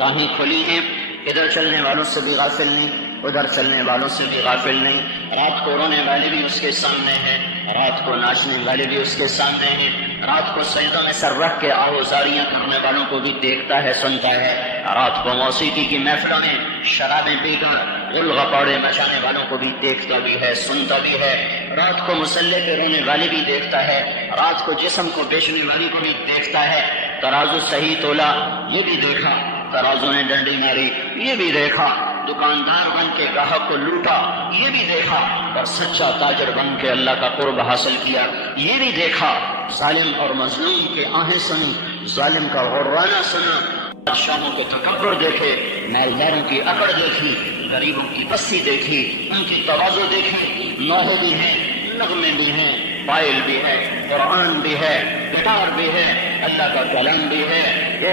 راہیں کھلی ہیں، ادھر چلنے والوں سے بھی غافل نہیں، ادھر چلنے والوں سے بھی غافل نہیں۔ رات کو رونے والے بھی اس کے سامنے ہیں، رات کو ناچنے والے بھی اس کے سامنے ہیں، رات کو سجدوں میں سر رکھ کے آہوازاریاں کرنے والوں کو بھی دیکھتا ہے، سنتا ہے، رات کو موسیقی کی محفلوں میں شرابیں پی کر غل غپاڑے مچانے والوں کو بھی دیکھتا بھی ہے، سنتا بھی ہے، رات کو مسلح پہ رونے والے بھی دیکھتا ہے، رات کو جسم کو بیچنے والے کو بھی دیکھتا ہے۔ ترازو صحیح تولا، یہ بھی دیکھا، ترازو نے ڈنڈی ماری، یہ بھی دیکھا، دکاندار بن کے گاہک کو لوٹا، یہ بھی دیکھا، اور سچا تاجر بن کے اللہ کا قرب حاصل کیا، یہ بھی دیکھا۔ ظالم اور مظلوم کے آہیں سنی، ظالم کا غرانہ سنا، بادشاہوں کے تکبر دیکھے، مالداروں کی اکڑ دیکھی، غریبوں کی پستی دیکھی، ان کی تواضع دیکھی۔ نوحے بھی ہیں، نغمے بھی ہیں، فائل بھی ہے، قرآن بھی ہے، گٹار بھی ہے، اللہ کا کلام بھی ہے،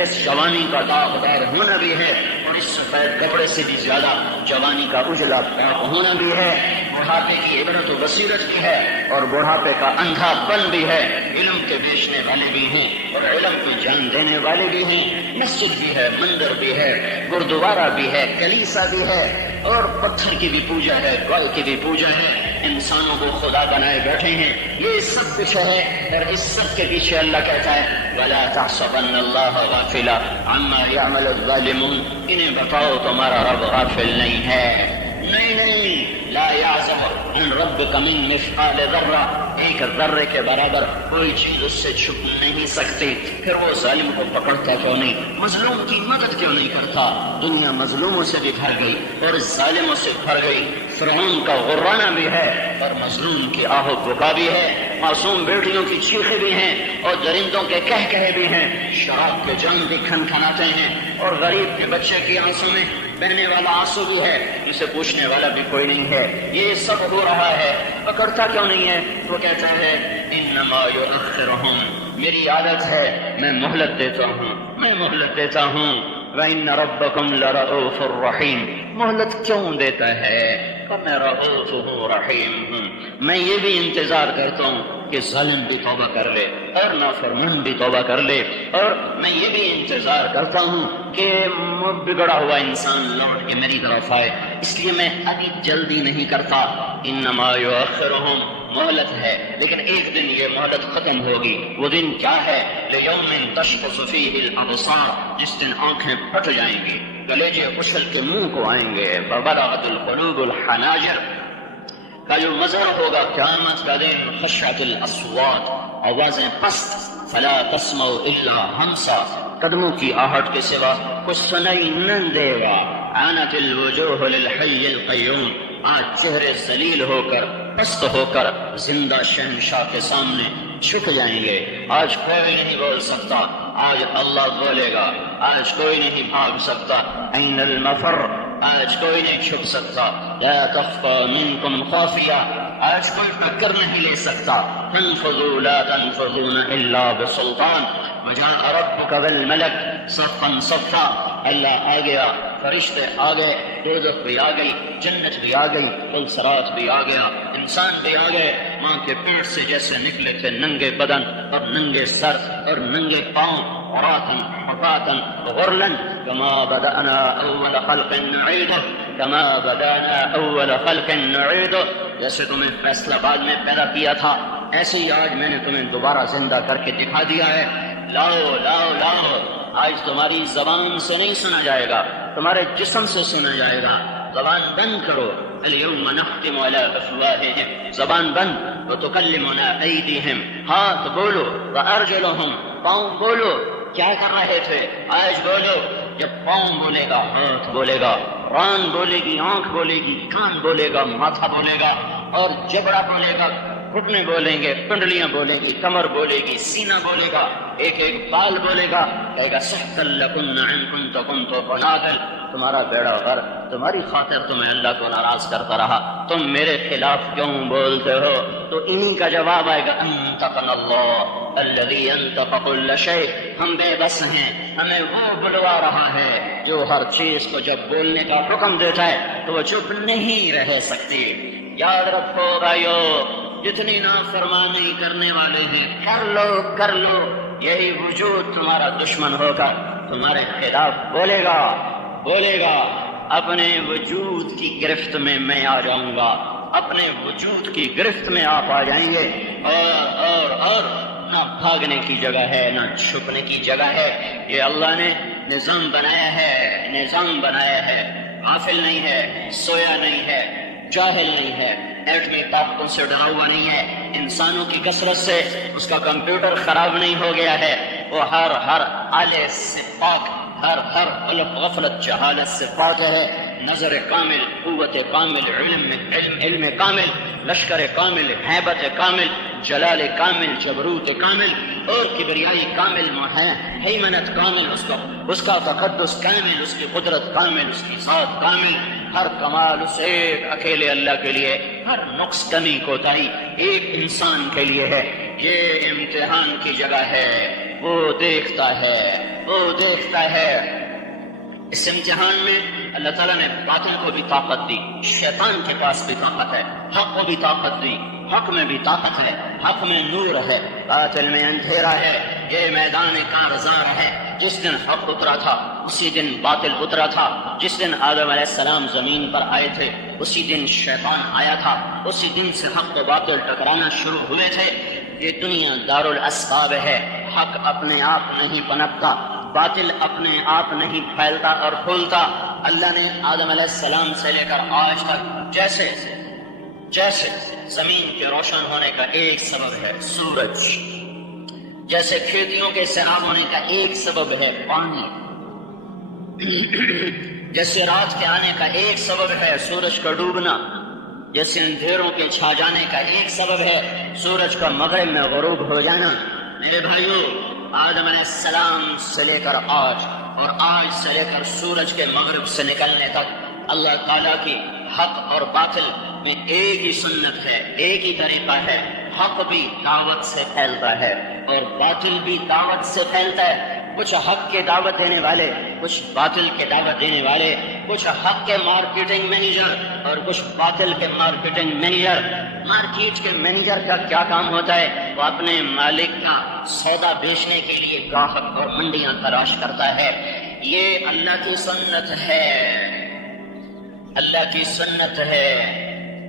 اس جوانی کا داغدار ہونا بھی ہے، اور اس سفید کپڑے سے بھی زیادہ جوانی کا اجلا پاک ہونا بھی ہے۔ بڑھاپے کی عبرت و بصیرت بھی ہے، اور بڑھاپے کا اندھا پن بھی ہے۔ علم کے بیچنے والے بھی ہیں، اور علم کی جان دینے والے بھی ہیں۔ مسجد بھی ہے، مندر بھی ہے، گردوارہ بھی ہے، کلیسا بھی ہے، اور پتھر کی بھی پوجا ہے، گائے کی بھی پوجا ہے۔ انسانوں کو خدا بنائے بیٹھے ہیں، یہ سب کچھ ہے، اور اس سب کے پیچھے اللہ کہتا ہے وَلَا تَحْسَبَنَّ اللَّهَ غَافِلًا عَمَّا يَعْمَلُ الظَّالِمُونَ۔ انہیں بتاؤ تمہارا رب غافل نہیں ہے، نہیں، لا يعزب عن ربك من مثقال ذرہ، ایک ذرے کے برابر کوئی چیز اس سے چھپ نہیں سکتی۔ پھر وہ ظالم کو پکڑتا کیوں نہیں، مظلوم کی مدد کیوں نہیں کرتا؟ دنیا مظلوموں سے بھی بھر گئی اور ظالموں سے بھر گئی۔ فرعون کا غرانہ بھی ہے، اور مظلوم کی آہ و بکا بھی ہے، معصوم بیٹیوں کی چیخیں بھی ہیں، اور درندوں کے کہے بھی ہیں، شراب کے جام بھی کھنکھناتے ہیں، اور غریب کے بچے کی آنسوں میں بہنے والا آنسو بھی ہے، اسے پوچھنے والا بھی کوئی نہیں ہے۔ یہ سب ہو رہا ہے، پکڑتا کیوں نہیں ہے؟ وہ کہتا ہے انما یؤخرہم، میری عادت ہے، میں مہلت دیتا ہوں، میں مہلت دیتا ہوں۔ وَإِنَّ رَبَّكُمْ لَرَءُوفٌ رَحِيمٌ، مہلت کیوں دیتا ہے؟ کہ میں رؤوف ہوں، رحیم ہوں۔ میں یہ بھی انتظار کرتا ہوں کہ ظالم بھی توبہ کر لے اور نافرمان بھی توبہ کر لے، اور میں یہ بھی انتظار کرتا ہوں کہ بگڑا ہوا انسان لوٹ کے میری طرف آئے، اس لیے میں ابھی جلدی نہیں کرتا۔ انما یؤخرہم، مہلت ہے، لیکن ایک دن یہ مہلت ختم ہوگی۔ وہ دن کیا ہے؟ لیوم تشخص فیہ الابصار، جس دن آنکھیں پھٹ جائیں گی، کلیجے اچھل کے منہ کو آئیں گے۔ فبلغت القلوب الحناجر، کا جو مظہر ہوگا قیامت کا دن، خشعت الاصوات، آوازیں پست، فلا تسمع الا ہمسا، قدموں کی آہٹ کے سوا کچھ سنائی نہ دے گا۔ عانت الوجوہ للحی القیوم، آج چہرے ذلیل ہو کر، پست ہو کر زندہ شہنشاہ کے سامنے جھک جائیں گے۔ آج کوئی نہیں بول سکتا، آج اللہ بولے گا، آج کوئی نہیں بھاگ سکتا۔ این المفر، آج کوئی نہیں چھپ سکتا۔ لا تخفى منکم خافیہ، آج کوئی ٹکر نہیں لے سکتا۔ تنفذوا لا تنفذون الا بسلطان، وجاء ربک والملک صفا صفا، اللہ آ گیا، فرشتے آ گئے، دوزخ بھی آ گئی، جنت بھی آ گئی، پلسرات بھی آ گیا، انسان بھی آ گئے، ماں کے پیٹ سے جیسے نکلے تھے ننگے بدن اور ننگے سر اور ننگے پاؤں، عراتا حفاتا غرلا، کما بدأنا اول خلق نعیدہ، کما بدأنا اول خلق نعیدہ، جیسے تمہیں فیصلہ بعد میں پیدا کیا تھا ایسے ہی آج میں نے تمہیں دوبارہ زندہ کر کے دکھا دیا ہے۔ لاؤ لاؤ لاؤ، آج تمہاری زبان سے نہیں سنا جائے گا، تمہارے جسم سے سنا جائے گا۔ زبان بند کرو، اليوم نختم على افواہہم، زبان بند، وتکلمنا ایدیہم، ہاتھ بولو، وارجلہم، پاؤں بولو۔ کیا کر رہے تھے؟ آج بولو۔ جب پاؤں بولے گا ہاتھ بولے گا، ران بولے گی، آنکھ بولے گی، کان بولے گا، ماتھا بولے گا، اور جبڑا بولے گا، گھٹنے بولیں گے، پنڈلیاں بولیں گی، کمر بولے گی، سینہ بولے گا، ایک ایک بال بولے گا، کہے گا سحقا لکن ان کنت کنت بنادل، تمہارا بیڑا غرق، تمہاری خاطر تو میں اللہ کو ناراض کرتا رہا، تم میرے خلاف کیوں بولتے ہو؟ تو انہی کا جواب آئے گا انطقنا اللہ الذی انطق کل شیء، ہم بے بس ہیں، ہمیں وہ بلوا رہا ہے جو ہر چیز کو جب بولنے کا حکم دیتا ہے تو وہ چپ نہیں رہ سکتی۔ یاد رکھو بھائیو، جتنی نافرمانی کرنے والے ہیں کر لو، یہی وجود تمہارا دشمن ہوگا، تمہارے خلاف بولے گا اپنے وجود کی گرفت میں میں آ جاؤں گا، اپنے وجود کی گرفت میں آپ آ جائیں گے، اور نہ بھاگنے کی جگہ ہے نہ چھپنے کی جگہ ہے۔ یہ اللہ نے نظام بنایا ہے، غافل نہیں ہے، سویا نہیں ہے، جاہل نہیں ہے، ایٹمی طاقتوں سے ڈرا ہوا نہیں ہے، انسانوں کی کثرت سے اس کا کمپیوٹر خراب نہیں ہو گیا ہے، وہ ہر آلے سے پاک، ہر غلط غفلت جہالت سے پاک ہے، نظر کامل، قوت کامل، علم کامل، لشکر کامل، ہیبت کامل، جلال کامل، جبروت کامل اور کبریائی کامل، ہیمنت کامل، اس کا تقدس کامل، اس کی قدرت کامل، اس کی ذات کامل، ہر کمال اس ایک اکیلے اللہ کے لیے، ہر نقص کمی کوتاہی ایک انسان کے لیے ہے۔ یہ امتحان کی جگہ ہے، وہ دیکھتا ہے۔ اس امتحان میں اللہ تعالیٰ نے باطل کو بھی طاقت دی، شیطان کے پاس بھی طاقت ہے، حق کو بھی طاقت دی، حق میں بھی طاقت ہے، حق میں نور ہے، باطل میں اندھیرا ہے۔ یہ میدان کارزار ہے، جس دن حق اترا تھا اسی دن باطل اترا تھا، جس دن آدم علیہ السلام زمین پر آئے تھے اسی دن شیطان آیا تھا، اسی دن سے حق و باطل ٹکرانا شروع ہوئے تھے۔ یہ دنیا دارالاسباب ہے، حق اپنے آپ نہیں پنپتا، باطل اپنے آپ نہیں پھیلتا اور پھولتا۔ اللہ نے آدم علیہ السلام سے لے کر آج تک جیسے زمین کے روشن ہونے کا ایک سبب ہے سورج، جیسے کھیتیوں کے سیراب ہونے کا ایک سبب ہے پانی، جیسے رات کے آنے کا ایک سبب ہے سورج کا ڈوبنا، جیسے اندھیروں کے چھا جانے کا ایک سبب ہے سورج کا مغرب میں غروب ہو جانا۔ میرے بھائیوں، آدم علیہ السلام سے لے کر آج، اور آج سے لے کر سورج کے مغرب سے نکلنے تک اللہ تعالیٰ کی حق اور باطل میں ایک ہی سنت ہے، ایک ہی طریقہ ہے۔ حق بھی دعوت سے پھیلتا ہے اور باطل بھی دعوت سے پھیلتا ہے۔ کچھ حق کے دعوت دینے والے، کچھ باطل کے دعوت دینے والے، کچھ حق کے مارکیٹنگ مینیجر اور کچھ باطل کے مارکیٹنگ مینیجر۔ مارکیٹ کے مینیجر کا کیا کام ہوتا ہے؟ وہ اپنے مالک کا سودا بیچنے کے لیے گاہک اور منڈیاں تلاش کرتا ہے۔ یہ اللہ کی سنت ہے، اللہ کی سنت ہے۔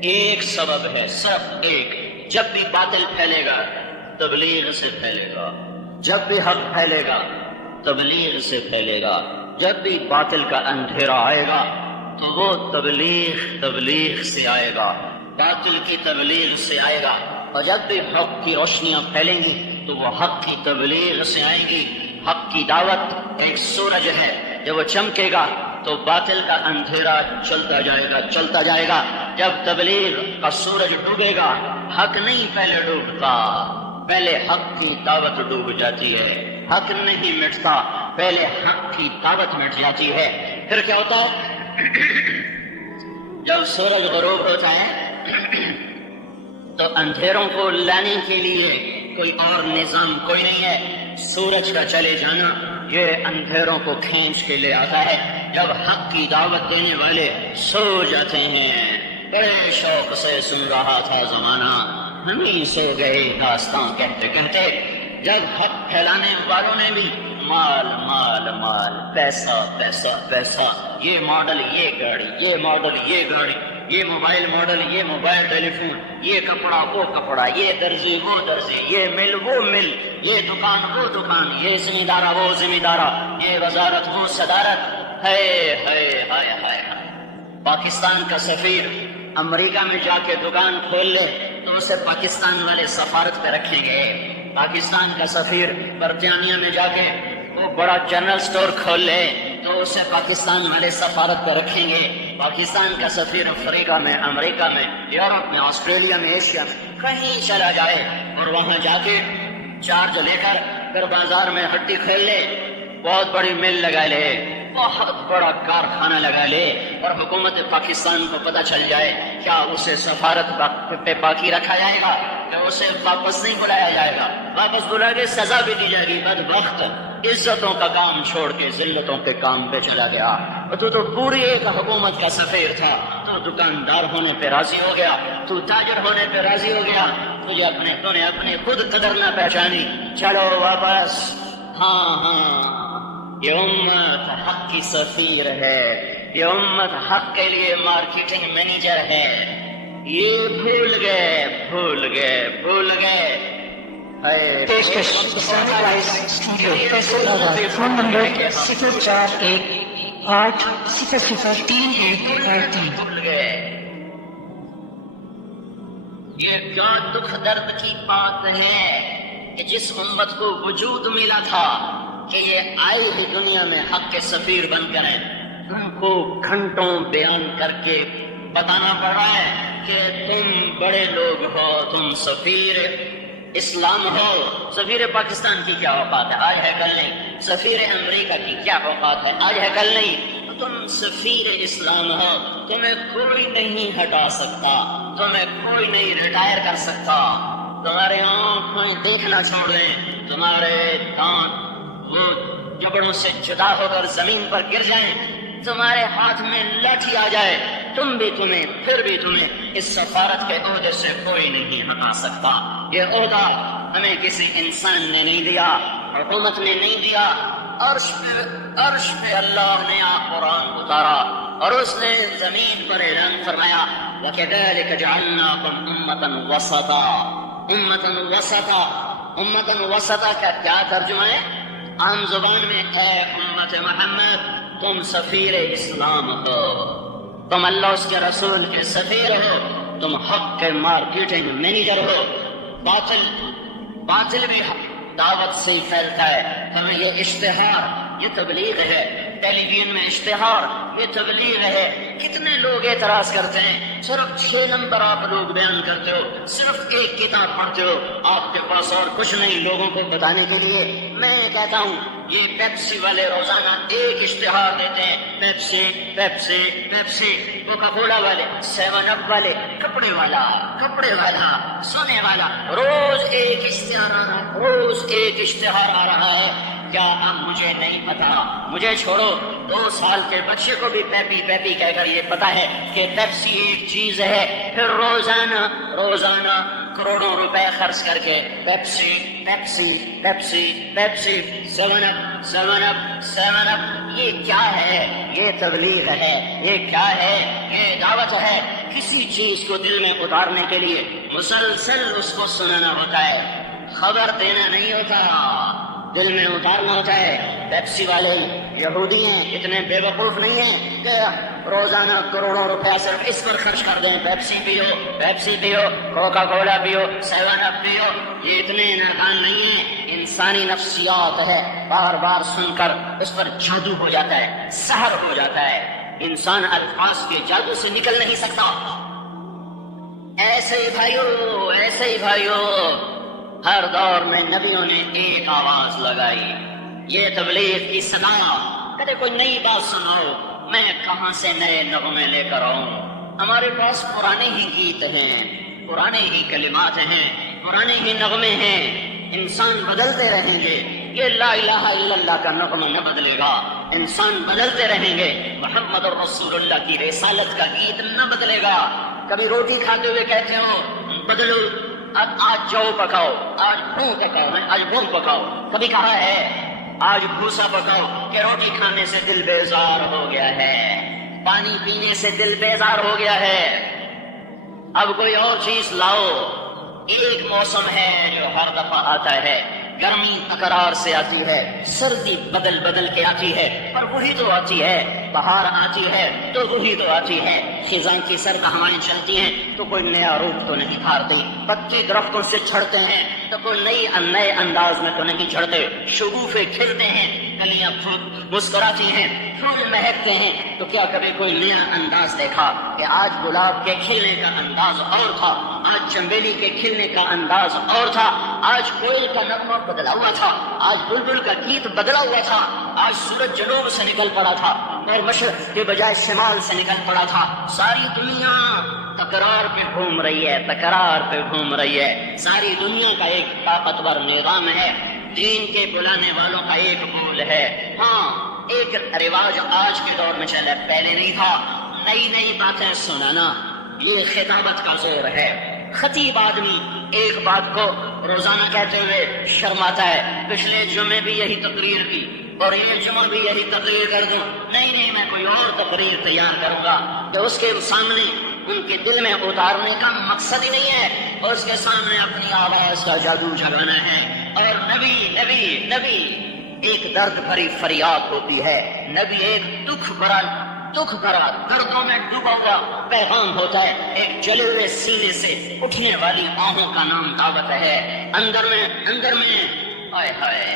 ایک سبب ہے، صرف ایک۔ جب بھی باطل پھیلے گا تبلیغ سے پھیلے گا، جب بھی حق پھیلے گا تبلیغ سے پھیلے گا، جب بھی باطل کا اندھیرا آئے گا تو وہ تبلیغ سے آئے گا، باطل کی تبلیغ سے آئے گا، اور جب بھی حق کی روشنیاں پھیلیں گی تو وہ حق کی تبلیغ سے آئیں گی۔ حق کی دعوت ایک سورج ہے، جب وہ چمکے گا تو باطل کا اندھیرا چلتا جائے گا۔ جب تبلیغ کا سورج ڈوبے گا، حق نہیں پہلے ڈوبتا، پہلے حق کی دعوت ڈوب جاتی ہے۔ حق نہیں مٹتا، پہلے حق کی دعوت مٹ جاتی ہے۔ پھر کیا ہوتا ہے؟ جب سورج غروب ہوتا ہے تو اندھیروں کو لانے کے لیے کوئی اور نظام کوئی نہیں ہے۔ سورج کا چلے جانا یہ اندھیروں کو کھینچ کے لے آتا ہے۔ جب حق کی دعوت دینے والے سو جاتے ہیں، بڑے شوق سے سن رہا تھا زمانہ، ہم ہی سو گئے داستان کہتے کہتے۔ جب حق پھیلانے والوں نے بھی مال مال مال، پیسہ پیسہ پیسہ، یہ ماڈل یہ گاڑی، یہ ماڈل یہ گاڑی، یہ موبائل ماڈل، یہ موبائل ٹیلی فون، یہ کپڑا وہ کپڑا، یہ درزی وہ درزی، یہ مل وہ مل، یہ دکان وہ دکان، یہ زمیندارہ وہ زمیندارہ، یہ وزارت وہ صدارت۔ ہے پاکستان کا سفیر امریکہ میں جا کے دکان کھول لے تو اسے پاکستان والے سفارت پہ رکھیں گے۔ پاکستان کا سفیر برطانیہ میں جا کے وہ بڑا جنرل سٹور کھول لے تو اسے پاکستان والے سفارت پہ رکھیں گے۔ پاکستان کا سفیر افریقہ میں، امریکہ میں، یورپ میں، آسٹریلیا میں، ایشیا میں کہیں چلا جائے اور وہاں جا کے چارج لے کر پھر بازار میں ہٹی کھول لے، بہت بڑی مل لگا لے، بہت بڑا کارخانہ لگا لے، اور حکومت پاکستان کو پتہ چل جائے، کیا اسے سفارت پہ باقی رکھا جائے گا؟ کیا اسے واپس نہیں بلایا جائے گا؟ واپس بلا کے سزا بھی دی جائے گی۔ بدبخت عزتوں کا کام چھوڑ کے ذلتوں کے کام پہ چلا گیا۔ اور تو پوری ایک حکومت کا سفیر تھا، تو دکاندار ہونے پہ راضی ہو گیا، تو تاجر ہونے پہ راضی ہو گیا، تو نے اپنے خود قدر نہ پہچانی، چلو واپس۔ ہاں یہ امت حق کی سفیر ہے، یہ امت حق کے لیے مارکیٹنگ مینیجر ہے. یہ بھول گئے. پیشکش سن رائز اسٹوڈیو فیصل آباد. Phone number 0418000313. بھول گئے. یہ کیا دکھ درد کی بات ہے کہ جس امت کو وجود ملا تھا کہ یہ آئی ہی دنیا میں حق کے سفیر بن کر ان کو گھنٹوں بیان کر کے بتانا پڑ رہا ہے کہ تم بڑے لوگ ہو، تم سفیر اسلام ہو. سفیر پاکستان کی کیا اوقات ہے؟ آج ہے کل نہیں. سفیر امریکہ کی کیا اوقات ہے؟ آج ہے کل نہیں. تم سفیر اسلام ہو، تمہیں کوئی نہیں ہٹا سکتا، تمہیں کوئی نہیں ریٹائر کر سکتا. تمہارے آنکھیں دیکھنا چھوڑ دیں، تمہارے دانت وہ جبڑوں سے جدا ہو کر زمین پر گر جائیں، تمہارے ہاتھ میں لاٹھی آ جائے، پھر بھی تمہیں اس سفارت کے عہدے سے کوئی نہیں ہٹا سکتا. یہ عہدہ ہمیں کسی انسان نے نہیں دیا، حکومت نے نہیں دیا. عرش پہ اللہ نے قرآن اتارا اور اس نے زمین پر اعلان فرمایا وَكَذَلِكَ جَعَلْنَاكُمْ أُمَّةً وَسَطًا. امتن وسطا کا کیا ترجمہ ہے؟ عام زبان میں اے امت محمد تم سفیر اسلام ہو، تم اللہ اس کے رسول کے سفیر ہو، تم حق کے مارکیٹنگ مینیجر ہو. باطل بھی دعوت سے ہی پھیلتا ہے. ہمیں یہ اشتہار، یہ تبلیغ ہے. ٹیلی ویژن میں اشتہار، یہ تبلیغ ہے. کتنے لوگ اعتراض کرتے ہیں، صرف 6 نمبر آپ لوگ بیان کرتے ہو، صرف ایک کتاب پڑھتے ہو، آپ کے پاس اور کچھ نہیں لوگوں کو بتانے کے لیے. میں کہتا ہوں یہ پیپسی والے روزانہ ایک اشتہار دیتے ہیں، پیپسی. کوکا کولا والے، 7 اپ والے، کپڑے والا، سونے والا، روز ایک اشتہار آ رہا ہے. کیا اب مجھے نہیں پتا؟ مجھے چھوڑو، 2 سال کے بچے کو بھی پیپی کہہ کر یہ پتا ہے کہ پیپسی ایک چیز ہے. پھر روزانہ کروڑوں روپے خرچ کر کے پیپسی 7 اپ. یہ کیا ہے؟ یہ تبلیغ ہے. یہ کیا ہے؟ یہ دعوت ہے. کسی چیز کو دل میں اتارنے کے لیے مسلسل اس کو سنانا ہوتا ہے، خبر دینا نہیں ہوتا، دل میں اتارنا ہوتا ہے. پیپسی والے یہودی ہیں، اتنے بے وقوف نہیں ہیں کہ روزانہ کروڑوں روپیہ صرف اس پر خرچ کر دیں. پیپسی پیو، کوکا کولا پیو، 7 اپ پیو. یہ اتنے نادان نہیں ہیں. انسانی نفسیات ہے، بار بار سن کر اس پر جادو ہو جاتا ہے، سحر ہو جاتا ہے. انسان الفاظ کے جادو سے نکل نہیں سکتا. ایسے ہی بھائیو ہر دور میں نبیوں نے ایک آواز لگائی، یہ تبلیغ کی صدا. کہتے کوئی نئی بات سناؤ، میں کہاں سے نئے نغمے لے کر آؤں؟ ہمارے پاس پرانے ہی گیت ہیں، پرانے ہی کلمات ہیں، پرانے ہی نغمے ہیں. انسان بدلتے رہیں گے، یہ لا الہ الا اللہ کا نغمہ نہ بدلے گا. انسان بدلتے رہیں گے، محمد رسول اللہ کی رسالت کا گیت نہ بدلے گا. کبھی روٹی کھاتے ہوئے کہتے ہو بدلو، آج جو پکاؤ، آج بھون پکاؤ. کبھی کہا ہے آج بھوسا پکاؤ کہ روٹی کھانے سے دل بیزار ہو گیا ہے، پانی پینے سے دل بیزار ہو گیا ہے، اب کوئی اور چیز لاؤ. ایک موسم ہے جو ہر دفعہ آتا ہے، گرمی تکرار سے آتی ہے، سردی بدل کے آتی ہے، پر وہی تو آتی ہے. بہار آتی ہے تو وہی تو آتی ہے. خزاں کی سرد ہوائیں چلتی ہیں تو کوئی نیا روپ تو نہیں دھارتی. پتے درختوں سے چھڑتے ہیں تو کوئی نئے انداز میں تو نہیں چھڑتے. شگوفے کھلتے ہیں، کلیاں مسکراتی ہیں، پھول مہکتے ہیں، تو کیا کبھی کوئی نیا انداز دیکھا کہ آج گلاب کے کھلنے کا انداز اور تھا، آج چنبیلی کے کھلنے کا انداز اور تھا، آج کوئل کا نغمہ بدلا ہوا تھا، آج بلبل کا گیت بدلا ہوا تھا، آج سورج جنوب سے نکل پڑا تھا اور مشرق کے بجائے شمال سے نکل پڑا تھا. ساری دنیا تکرار پہ گھوم رہی ہے. ساری دنیا کا ایک طاقتور نظام ہے. دین کے بلانے والوں کا ایک قول ہے. ہاں، ایک رواج آج کے دور میں چلا، پہلے نہیں تھا. نئی باتیں سنانا، یہ خطابت کا زور ہے. خطیب آدمی ایک بات کو روزانہ کہتے ہوئے شرماتا ہے. پچھلے جمعے بھی یہی تقریر کی، اور یہ جمعہ بھی یہی تقریر کر دوں، نہیں میں کوئی اور تقریر تیار کروں گا جو اس کے سامنے ان کے دل میں اتارنے کا مقصد ہی نہیں ہے، اور اس کے سامنے اپنی آواز کا جادو جگانا ہے۔ اور نبی ایک درد بھری فریاد ہوتی ہے، نبی ایک دکھ بھرا دردوں میں ڈوبا ہوا پیغام ہوتا ہے، ایک جلے ہوئے سینے سے اٹھنے والی آہوں کا نام دعوت ہے۔ اندر میں ہائے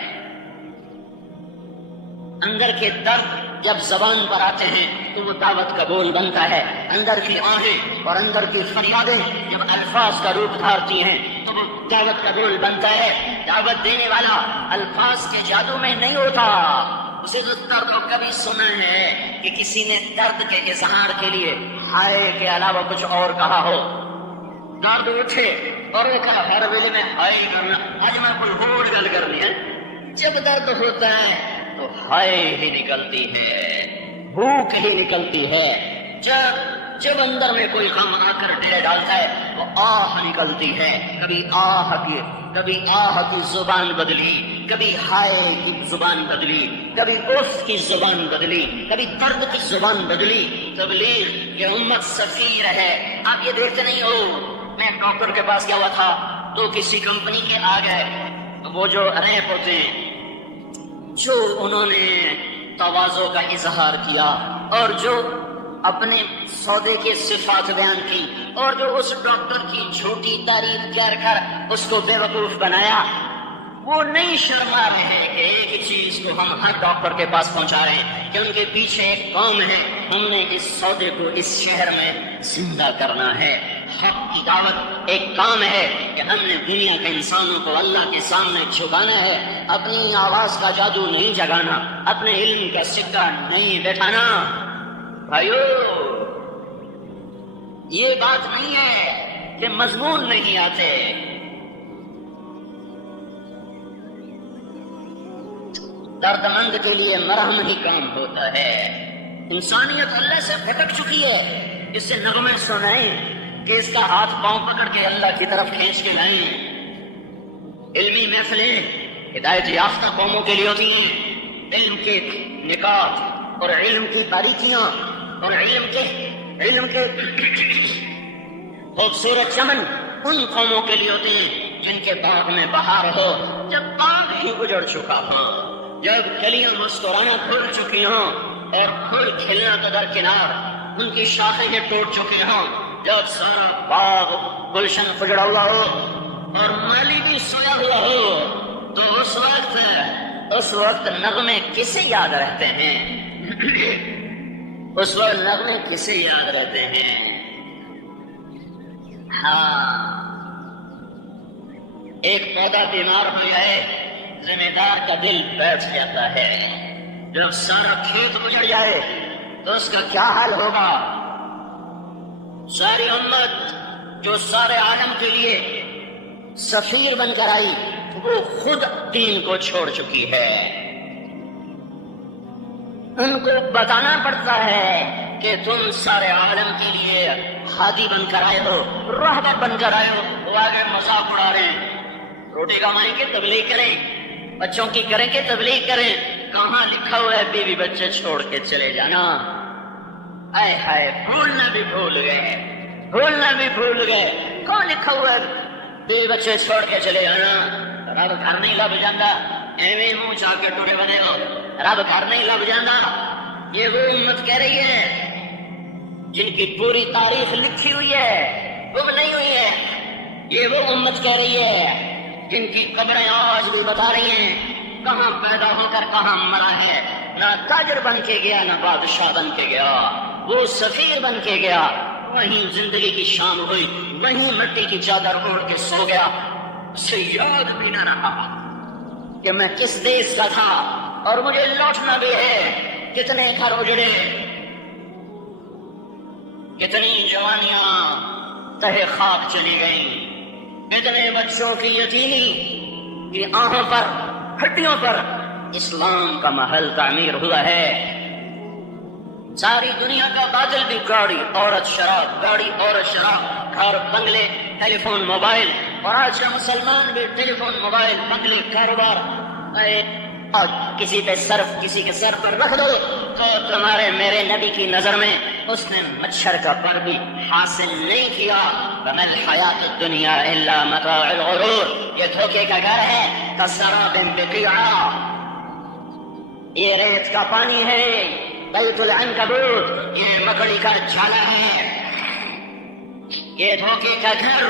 اندر کے درد جب زبان پر آتے ہیں تو وہ دعوت کا بول بنتا ہے، اندر کی آہیں اور اندر کی فریادیں جب الفاظ کا روپ دھارتی ہیں تو وہ دعوت کا بول بنتا ہے۔ دعوت دینے والا الفاظ کے جادو میں نہیں ہوتا، اسے درد کو کبھی سنا ہے کہ کسی نے درد کے اظہار کے لیے ہائے کے علاوہ کچھ اور کہا ہو؟ درد اٹھے اور وہ کہا ہر ویلے میں ہائے کرنا، آج میں کوئی اور گل کرنی ہے۔ جب درد ہوتا ہے تو ہائے ہی نکلتی ہے، بھوک ہی نکلتی ہے۔ جب اندر میں کوئی غم آ کر ڈیر ڈالتا ہے تو آہ نکلتی ہے، کبھی آہ کی زبان بدلی، کبھی ہائے کی زبان بدلی، کبھی اوف کی زبان بدلی، کبھی درد کی زبان بدلی۔ تبلیغ یہ امت سفیر ہے۔ آپ یہ دیکھتے نہیں ہو، میں ڈاکٹر کے پاس گیا ہوا تھا تو کسی کمپنی کے آ گئے، وہ جو ریپ ہوتے ہیں، جو انہوں نے تواضع کا اظہار کیا اور جو اپنے سودے کی صفات بیان کی اور جو اس ڈاکٹر کی جھوٹی تعریف کر اس کو بے وقوف بنایا، وہ نہیں شرما رہے ہیں کہ ایک ہی چیز کو ہم ہر ڈاکٹر کے پاس پہنچا رہے ہیں کہ ان کے پیچھے ایک کام ہے، ہم نے اس سودے کو اس شہر میں زندہ کرنا ہے۔ حق کی دعوت ایک کام ہے کہ ہم نے دنیا کے انسانوں کو اللہ کے سامنے جھکانا ہے، اپنی آواز کا جادو نہیں جگانا، اپنے علم کا سکہ نہیں بیٹھانا۔ بھائیو، یہ بات نہیں ہے کہ مضمون نہیں آتے، درد مند کے لیے مرہم ہی کام ہوتا ہے۔ انسانیت اللہ سے بھٹک چکی ہے، اس سے نغمے سنائیں کہ اس کا ہاتھ پاؤں پکڑ کے اللہ کی طرف کھینچ کے لائیں۔ علمی محفلیں ہدایت یافتہ قوموں کے لیے ہوتی ہیں، علم کے نکات اور علم کی باریکیاں اور علم کے خوبصورت چمن ان قوموں کے لیے ہوتے ہیں جن کے باغ میں بہار ہو، جب باغ ہی اجڑ چکا ہو، جب کلیاں مسکرانا بھول چکی ہوں اور پھول کھلنا تو درکنار، ان کی شاخیں ٹوٹ چکی ہوں، جب سارا باغ گلشن اجڑا ہوا ہو اور مالی بھی سویا ہوا ہو، تو اس وقت نغمے کسے یاد رہتے ہیں؟ اس وقت نغمے کسے یاد رہتے ہیں؟ ہاں، ایک پودا بیمار ہو جائے، ذمہ دار کا دل بیٹھ جاتا ہے۔ جب سارا کھیت اجڑ جائے تو اس کا کیا حال ہوگا؟ ساری امت جو سارے عالم کے لیے سفیر بن کر آئی، وہ خود دین کو چھوڑ چکی ہے۔ ان کو بتانا پڑتا ہے کہ تم سارے عالم کے لیے ہادی بن کر آئے ہو، راہبر بن کر آئے ہو۔ وہ آگے مذاق اڑا رہے ہیں، روٹی کمائیں گے تبلیغ کریں، بچوں کی کریں کہ تبلیغ کریں، کہاں لکھا ہوا ہے بیوی بچے چھوڑ کے چلے جانا؟ اے ہائے، بھولنا بھی بھول گئے، کہاں لکھا ہوا ہے بیوی بچے چھوڑ کے چلے جانا؟ رب گھر نہیں لب جانا، ایویں منہ چاہ کے ٹوٹے بنے ہو، رب گھر نہیں لب جانا۔ یہ وہ امت کہہ رہی ہے جن کی پوری تاریخ لکھی ہوئی ہے، گم نہیں ہوئی ہے۔ یہ وہ امت کہہ رہی ہے جن کی قبریں آج بھی بتا رہی ہیں کہاں پیدا ہو کر کہاں مرا ہے، نہ تاجر بن کے گیا نہ بادشاہ بن کے گیا، وہ سفیر بن کے گیا، وہیں زندگی کی شام ہوئی، وہیں مٹی کی چادر اوڑھ کے سو گیا، اسے یاد بھی نہ رہا کہ میں کس دیش کا تھا اور مجھے لوٹنا بھی ہے۔ کتنے گھر اجڑے، کتنی جوانیاں تہے خاک چلی گئیں، کتنے بچوں کی یتیمی کی آنکھوں پر، ہڈیوں پر اسلام کا محل تعمیر ہوا ہے۔ ساری دنیا کا باطل بھی گاڑی عورت شراب، گاڑی عورت شراب، گھر بنگلے، ٹیلی فون موبائل، اور آج کا مسلمان بھی ٹیلی فون موبائل بنگلے کاروبار۔ اور کسی پہ صرف کسی کے سر پر رکھ دو تو تمہارے میرے نبی کی نظر میں اس نے مچھر کا پر بھی حاصل نہیں کیا. وَمَا الْحَيَاةُ الدُّنْيَا إِلَّا مَتَاعُ الْغُرُورِ. یہ دھوکے کا گھر ہے. كَسَرَابٍ بِقِيعٍ. یہ ریت کا پانی ہے. بیت العنکبوت. یہ مکڑی کا جالا ہے. یہ دھوکے کا گھر.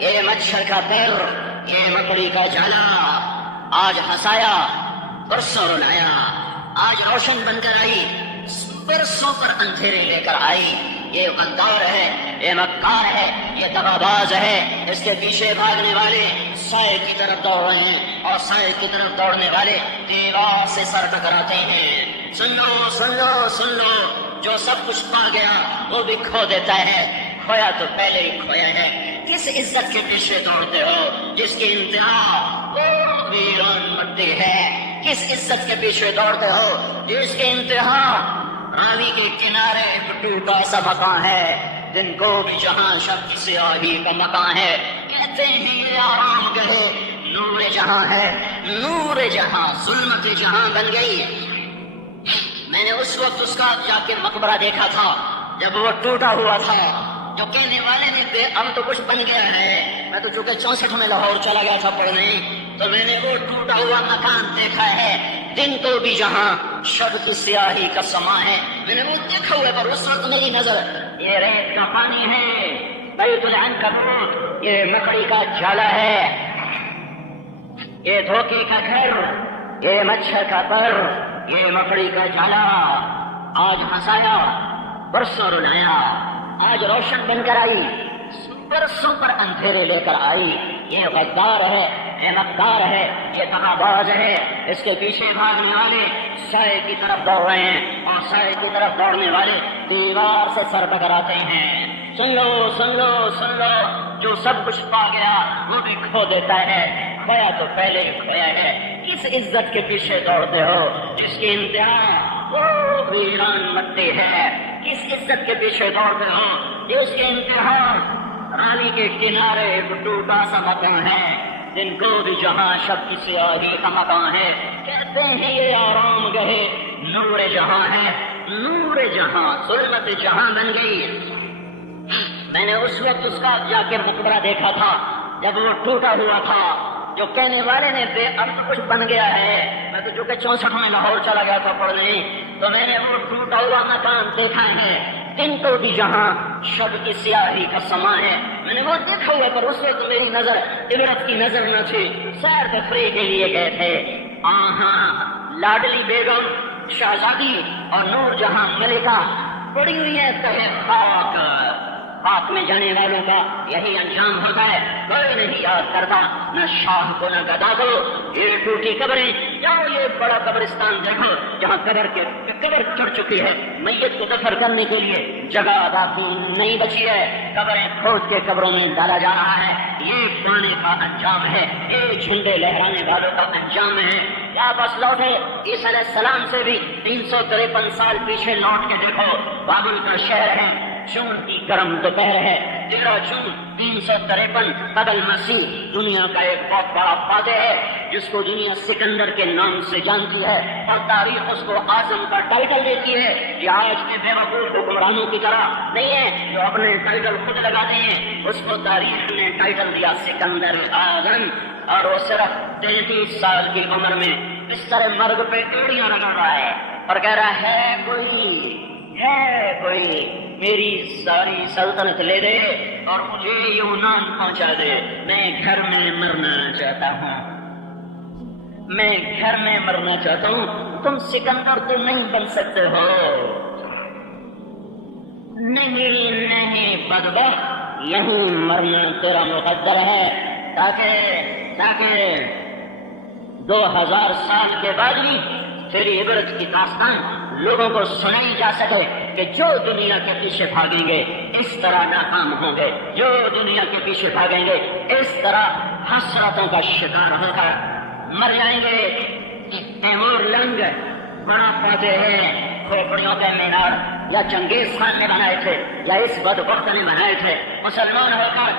یہ مچھر کا پر. یہ مکڑی کا جالا. آج ہنسایا برسوں رلایا. آج روشن بن کر آئی برسوں پر اندھیرے لے کر آئی. یہ غدار ہے. یہ مکار ہے. یہ دغاباز ہے. اس کے پیچھے بھاگنے والے سائے کی طرف دوڑ رہے ہیں اور سائے کی طرف دوڑنے والے دیوار سے سر ٹکراتے ہیں. سن لو سن لو سن لو. جو سب کچھ پا گیا وہ بھی کھو دیتا ہے. کھویا تو پہلے ہی کھویا ہے. کس عزت کے پیچھے دوڑتے ہو جس کی انتہا وہ ویران مٹی ہے؟ کس عزت کے پیچھے دوڑتے ہو جس کی انتہا راوی کے کنارے ایک ٹوٹا سا مکان ہے؟ دن کو بھی جہاں شب کی سیاہی کا مکان ہے. کہتے ہیں یہ آرام گہے نور جہاں ہے. نور جہاں ظلمت جہاں بن گئی. میں نے اس وقت اس کا جا کے مقبرہ دیکھا تھا جب وہ ٹوٹا ہوا تھا. جو کہنے والے نے اب تو کچھ بن گیا ہے. میں تو چونکہ 64 میں لاہور چلا گیا تھا پڑھنے تو میں نے وہ ٹوٹا ہوا مکان دیکھا ہے. دن کو بھی جہاں شب کی سیاہی کا سما ہے. میں نے وہ دیکھا ہوا پر اس وقت میری نظر یہ ریت کا پانی ہے. بیت العنکبوت. یہ مکڑی کا جالا ہے. یہ دھوکے کا گھر. یہ مچھر کا پر. یہ مکڑی کا جالا. آج ہنسایا برسوں رلایا. آج روشن بن کر آئی برسوں پر اندھیرے لے کر آئی. یہ غدار ہے. یہ مکار ہے. یہ دغاباز ہے. اس کے پیچھے بھاگنے والے سائے کی طرف دوڑ رہے ہیں اور سائے کی طرف دوڑنے والے دیوار سے سر ٹکراتے ہیں. سن لو سن لو سن لو. جو سب کچھ پا گیا وہ بھی کھو دیتا ہے. کھویا تو پہلے ہی کھویا ہے. کس عزت کے پیچھے دوڑتے ہو جس کی انتہا وہ ویران مٹی ہے؟ کس عزت کے پیچھے دوڑتے ہو جس کی انتہا راوی کے کنارے ایک ٹوٹا سا مکان ہے. دن کو بھی جہاں شب کی سیاہی کا مکان ہے. کہتے ہیں یہ آرام گہے نور جہاں ہے. نور جہاں ظلمت جہاں بن گئی. میں نے اس وقت اس کا جا کے مقبرہ دیکھا تھا جب وہ ٹوٹا ہوا تھا. جو کہنے والے نے اب کچھ بن گیا ہے. میں تو چونکہ 64 میں لاہور چلا گیا تھا پڑھنے تو میں نے وہ ٹوٹا ہوا مکان دیکھا ہے. دن کو بھی جہاں شب کی سیاہی کا سما ہے. میں نے وہ دیکھا ہوا پر اس وقت میری نظر عبرت کی نظر نہ تھی. سیر تفریح کے لیے گئے تھے. لاڈلی بیگم شہزادی اور نور جہاں ملکہ پڑی ہوئی ہے کہے خاک میں جانے والوں کا یہی انجام ہوتا ہے. کوئی نہیں یاد کرتا نہ شاہ کو نہ گدا کو. یہ ٹوٹی قبریں جاؤ یہ بڑا قبرستان دیکھو جہاں قبر چڑھ چکی ہے. میت کو دفن کرنے کے لیے جگہ باقی نہیں بچی ہے. قبریں کھود کے قبروں میں ڈالا جا رہا ہے. یہ پانے کا انجام ہے. یہ جھنڈے لہرانے والوں کا انجام ہے. کیا بس لوٹے عیسیٰ علیہ السلام سے بھی 353 سال پیچھے لوٹ کے دیکھو. بابل کا شہر ہے. جون کی گرم دوپہر ہے. 13 جون 353 قبل مسیح دنیا کا ایک بہت بڑا فاتح ہے جس کو دنیا سکندر کے نام سے جانتی ہے اور تاریخ اس کو اعظم کا ٹائٹل دیتی ہے. یہ آج کے بے وقوف حکمرانوں کی طرح نہیں ہے جو اپنے ٹائٹل خود لگاتے ہیں. اس کو تاریخ نے ٹائٹل دیا سکندر اعظم اور وہ صرف 33 سال کی عمر میں بستر مرگ پہ ایڑیاں لگا رہا ہے اور کہہ رہا ہے کوئی میری ساری سلطنت لے دے اور مجھے یونان پہنچا دے. میں گھر میں مرنا چاہتا ہوں. میں گھر میں مرنا چاہتا ہوں. تم سکندر تو نہیں بن سکتے ہو. نہیں بدبخت یہیں مرنا تیرا مقدر ہے تاکہ 2000 سال کے بعد بھی تیری عبرت کی داستان لوگوں کو سنائی جا سکے کہ جو دنیا کے پیچھے بھاگیں گے اس طرح ناکام ہوں گے. جو دنیا کے پیچھے بھاگیں گے اس طرح حسرتوں کا شکار ہو کر مر جائیں گے. تیمور لنگ بڑا فاتح ہے. کھوپڑیوں کے مینار یا چنگیز خان نے بنائے تھے یا اس بدبخت نے بنائے تھے. مسلمان ہو کر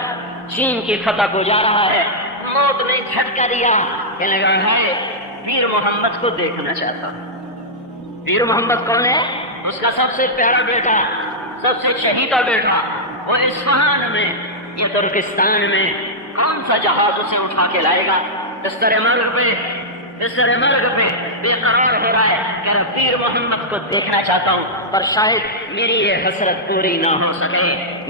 چین کی فتح کو جا رہا ہے. موت نے جھٹکا دیا کہ لگا ہے پیر محمد کو دیکھنا چاہتا ہوں۔ پیر محمد کون ہے؟ اس کا سب سے پیارا بیٹا، سب سے شہیدہ بیٹا، وہ اصفہان میں، یہ ترکستان میں کون سا جہاز اسے اٹھا کے لائے گا؟ اس طرح مرگ پہ بے قرار ہو رہا ہے کہ پیر محمد کو دیکھنا چاہتا ہوں، پر شاید میری یہ حسرت پوری نہ ہو سکے۔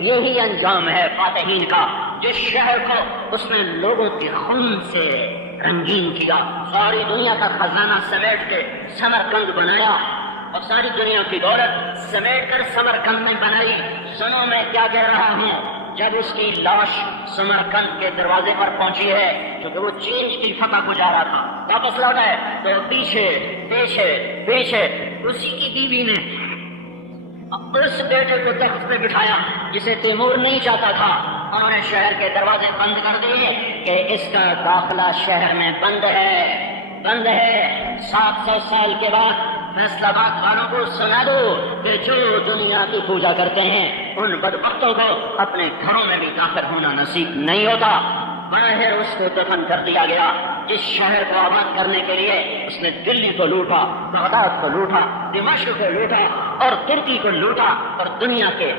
یہی انجام ہے فاتحین کا، جس شہر کو اس نے لوگوں کے خون سے رنگین کیا، ساری دنیا کا خزانہ سمیٹ کے سمرقند بنایا، اور ساری دنیا کی دولت سمیٹ کر سمرقند میں بنائی۔ سنو میں کیا کہہ رہا ہوں، جب اس کی لاش سمرقند کے دروازے پر پہنچی ہے، کیونکہ وہ چین کی فتح کو جا رہا تھا، واپس لوٹا ہے، تو پیچھے اسی کی بیوی نے اس بیٹے کو تخت پہ بٹھایا جسے تیمور نہیں چاہتا تھا، انہوں نے شہر کے دروازے بند کر دیے کہ اس کا داخلہ شہر میں بند ہے۔ 700 سال کے بعد فیصلہ باد والوں کو سنا دو کہ جو دنیا کی پوجا کرتے ہیں ان بدبختوں کو اپنے گھروں میں بھی داخل ہونا نصیب نہیں ہوتا۔ باہر اس کو دفن کر دیا گیا۔ جس شہر کو آباد کرنے کے لیے اس نے دلی کو لوٹا، بغداد کو لوٹا، دمشق کو لوٹا اور ترکی کو لوٹا، اور دنیا کے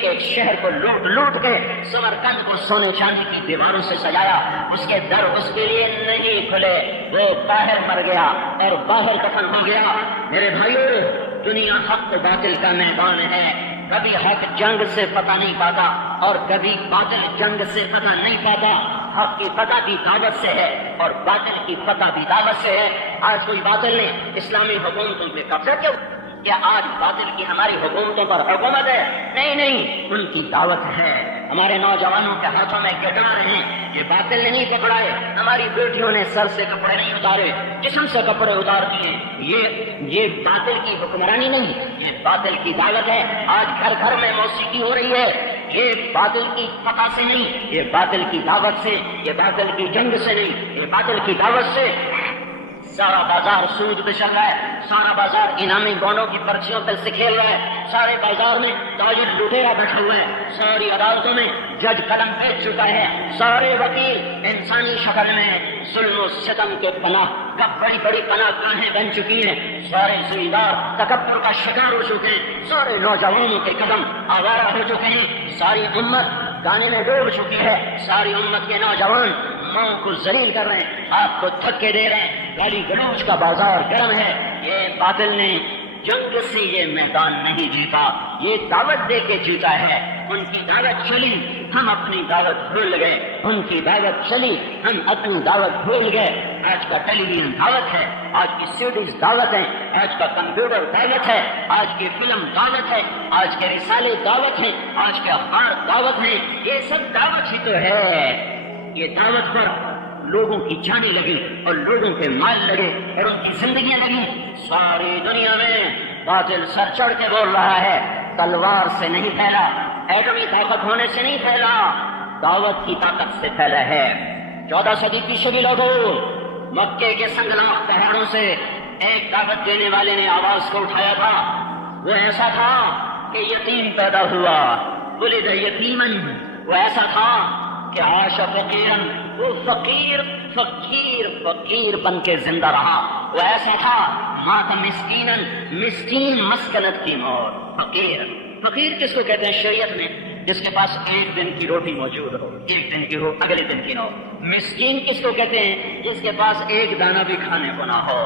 ایک شہر کو لوٹ کے سمرقند کو سونے چاندی کی دیواروں سے سجایا۔ اس کے در اس کے لیے نہیں کھلے، وہ باہر مر گیا اور باہر دفن ہو گیا۔ میرے بھائیو، دنیا حق و باطل کا میدان ہے، کبھی حق جنگ سے فتح نہیں پاتا اور کبھی باطل جنگ سے فتح نہیں پاتا۔ حق کی فتح بھی دعوت سے ہے اور باطل کی فتح بھی دعوت سے ہے۔ آج کوئی باطل نے اسلامی حکومتوں پہ قبضہ کیا؟ کیا آج باطل کی ہماری حکومتوں پر حکومت ہے؟ نہیں، ان کی دعوت ہے۔ ہمارے نوجوانوں کے ہاتھوں میں گٹار ہیں، یہ باطل نے نہیں پکڑائے۔ ہماری بیٹیوں نے سر سے کپڑے نہیں اتارے، جسم سے کپڑے اتار دیے۔ یہ باطل کی حکمرانی نہیں، یہ باطل کی دعوت ہے۔ آج گھر گھر میں موسیقی ہو رہی ہے، یہ باطل کی فتح سے نہیں، یہ باطل کی دعوت سے، یہ باطل کی جنگ سے نہیں، یہ باطل کی دعوت سے۔ سارا بازار سود پہ چل رہا ہے، سارا بازار انعامی بانڈوں کی پرچیوں پہ سے کھیل رہا ہے، سارے بازار میں تاجر لٹیرا بیٹھا ہوا ہے، ساری عدالتوں میں جج قلم پھینک چکا ہے، سارے وکیل انسانی شکل میں ظلم و ستم کے پناہ بڑی بڑی پناہ گاہیں بن چکی ہیں، سارے زمیندار تکبر کا شکار ہو چکے ہیں، سارے نوجوانوں کے قدم آوارہ ہو چکے ہیں، ساری امت گانے میں ڈوب چکی ہے، ساری امت کے نوجوان ماں کو ذلیل کر رہے ہیں، آپ کو دھکے دے رہے ہیں، گالی گلوچ کا بازار گرم ہے۔ یہ باطل نے جنگ سے یہ میدان نہیں جیتا، یہ دعوت دے کے جیتا ہے۔ ان کی دعوت چلی، ہم اپنی دعوت بھول گئے، ان کی دعوت چلی، ہم اپنی دعوت بھول گئے۔ آج کا ٹیلی ویژن دعوت ہے، آج کی سیڈیز دعوت ہے، آج کا کمپیوٹر دعوت ہے، آج کی فلم دعوت ہے، آج کے رسالے دعوت ہیں، آج کے اخبار دعوت ہیں، یہ سب دعوت ہی تو ہے۔ یہ دعوت پر لوگوں کی جانیں لگی اور لوگوں کے مال لگے اور ان کی زندگیاں لگی۔ ساری دنیا میں باطل سر چڑھ کے بول رہا ہے، تلوار سے نہیں پھیلا، ایٹمی طاقت ہونے سے نہیں پھیلا، دعوت کی طاقت سے پھیلا ہے۔ 14 صدی پیچھے بھی لوگوں، مکے کے سنگلاخ پہاڑوں سے ایک دعوت دینے والے نے آواز کو اٹھایا تھا۔ وہ ایسا تھا کہ یتیم پیدا ہوا، ولد یتیمن، وہ ایسا تھا کہ عاش فقیرن، وہ فقیر بن کے زندہ رہا، وہ ایسا تھا مات مسکینن، مسکین مسکنت کی موت۔ فقیر کس کو کہتے ہیں شریعت میں؟ جس کے پاس ایک دن کی روٹی موجود ہو، ایک دن کی ہو، اگلے دن کی نہ ہو۔ مسکین کس کو کہتے ہیں؟ جس کے پاس ایک دانہ بھی کھانے کو نہ ہو۔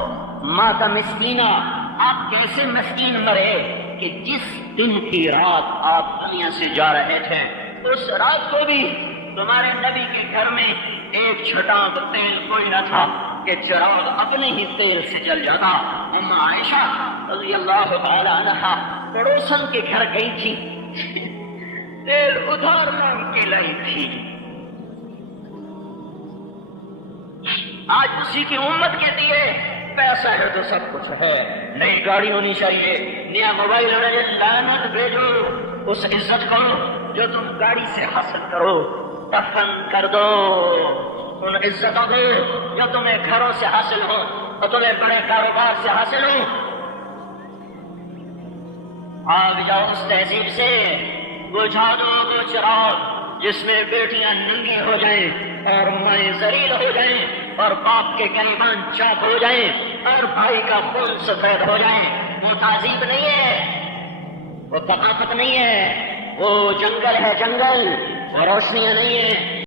مات مسکینہ، آپ کیسے مسکین مرے کہ جس دن کی رات آپ دنیا سے جا رہے تھے، اس رات کو بھی تمہارے نبی کے گھر میں ایک چھٹانک تیل کوئی نہ تھا کہ چراغ اپنے ہی تیل سے جل جاتا۔ اما عائشہ رضی اللہ تعالی عنہا پڑوسن کے گھر گئی تھی، تیل ادھار مانگ کے لائی تھی۔ آج اسی کی امت کہتی ہے پیسہ ہے تو سب کچھ ہے، نئی گاڑی ہونی چاہیے، نیا موبائل ہونا چاہیے، لعنت بھیجو اس عزت کو جو تم گاڑی سے حاصل کرو، دفن کر دو ان عزتوں کو جو تمہیں گھروں سے حاصل ہو اور تمہیں بڑے کاروبار سے حاصل ہو۔ آگ جاؤ اس تہذیب سے، بجھا دو وہ چراغ جس میں بیٹیاں ننگی ہو جائیں اور مائیں ذلیل ہو جائیں اور باپ کے گریبان چاک ہو جائیں اور بھائی کا خون سفید ہو جائے، وہ تعذیب نہیں ہے، وہ ثقافت نہیں ہے، وہ جنگل ہے، جنگل، وہ روشنیاں نہیں ہے۔